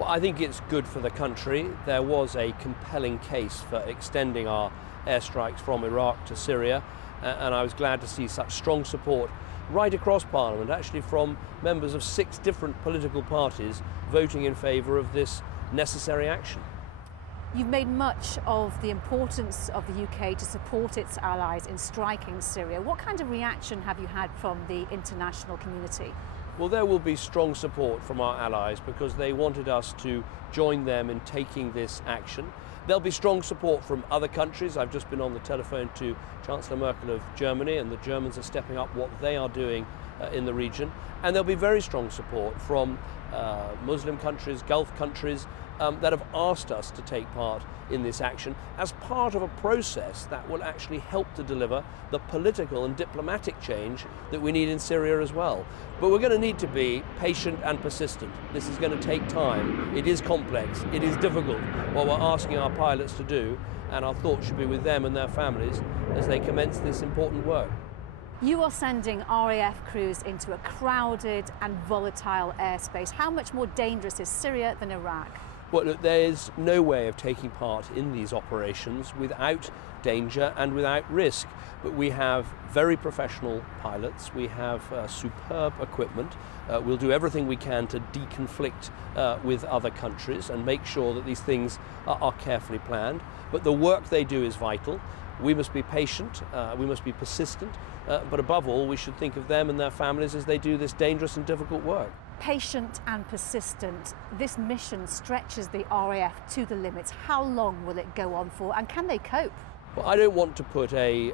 Well, I think it's good for the country. There was a compelling case for extending our airstrikes from Iraq to Syria, and I was glad to see such strong support right across Parliament, actually from members of 6 different political parties voting in favour of this necessary action. You've made much of the importance of the UK to support its allies in striking Syria. What kind of reaction have you had from the international community? Well, there will be strong support from our allies because they wanted us to join them in taking this action. There'll be strong support from other countries. I've just been on the telephone to Chancellor Merkel of Germany, and the Germans are stepping up what they are doing in the region. And there'll be very strong support from Muslim countries, Gulf countries, that have asked us to take part in this action as part of a process that will actually help to deliver the political and diplomatic change that we need in Syria as well. But we're going to need to be patient and persistent. This is going to take time. It is complex. It is difficult what we're asking our pilots to do, and our thoughts should be with them and their families as they commence this important work. You are sending RAF crews into a crowded and volatile airspace. How much more dangerous is Syria than Iraq? Well, look, there is no way of taking part in these operations without danger and without risk. But we have very professional pilots. We have superb equipment. We'll do everything we can to deconflict with other countries and make sure that these things are carefully planned. But the work they do is vital. We must be patient, we must be persistent, but above all, we should think of them and their families as they do this dangerous and difficult work. Patient and persistent. This mission stretches the RAF to the limits. How long will it go on for, and can they cope? Well, I don't want to put a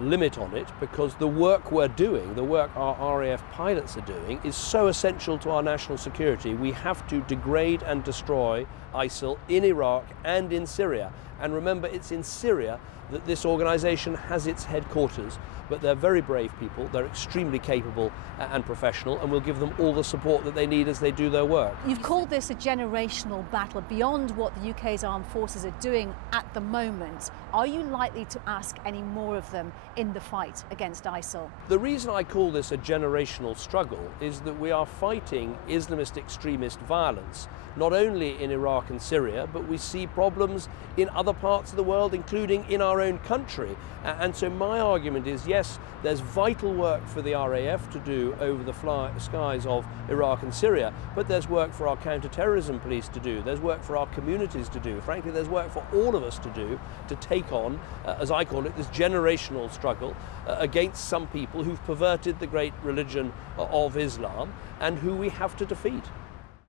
limit on it because the work we're doing, the work our RAF pilots are doing, is so essential to our national security. We have to degrade and destroy ISIL in Iraq and in Syria. And remember, it's in Syria that this organisation has its headquarters. But they're very brave people, they're extremely capable and professional, and we'll give them all the support that they need as they do their work. You've called this a generational battle beyond what the UK's armed forces are doing at the moment. Are you likely to ask any more of them in the fight against ISIL? The reason I call this a generational struggle is that we are fighting Islamist extremist violence, not only in Iraq and Syria, but we see problems in other parts of the world, including in our own country. And so my argument is, yes, there's vital work for the RAF to do over the skies of Iraq and Syria, but there's work for our counter-terrorism police to do, there's work for our communities to do. Frankly, there's work for all of us to do to take on, as I call it, this generational struggle against some people who've perverted the great religion of Islam and who we have to defeat.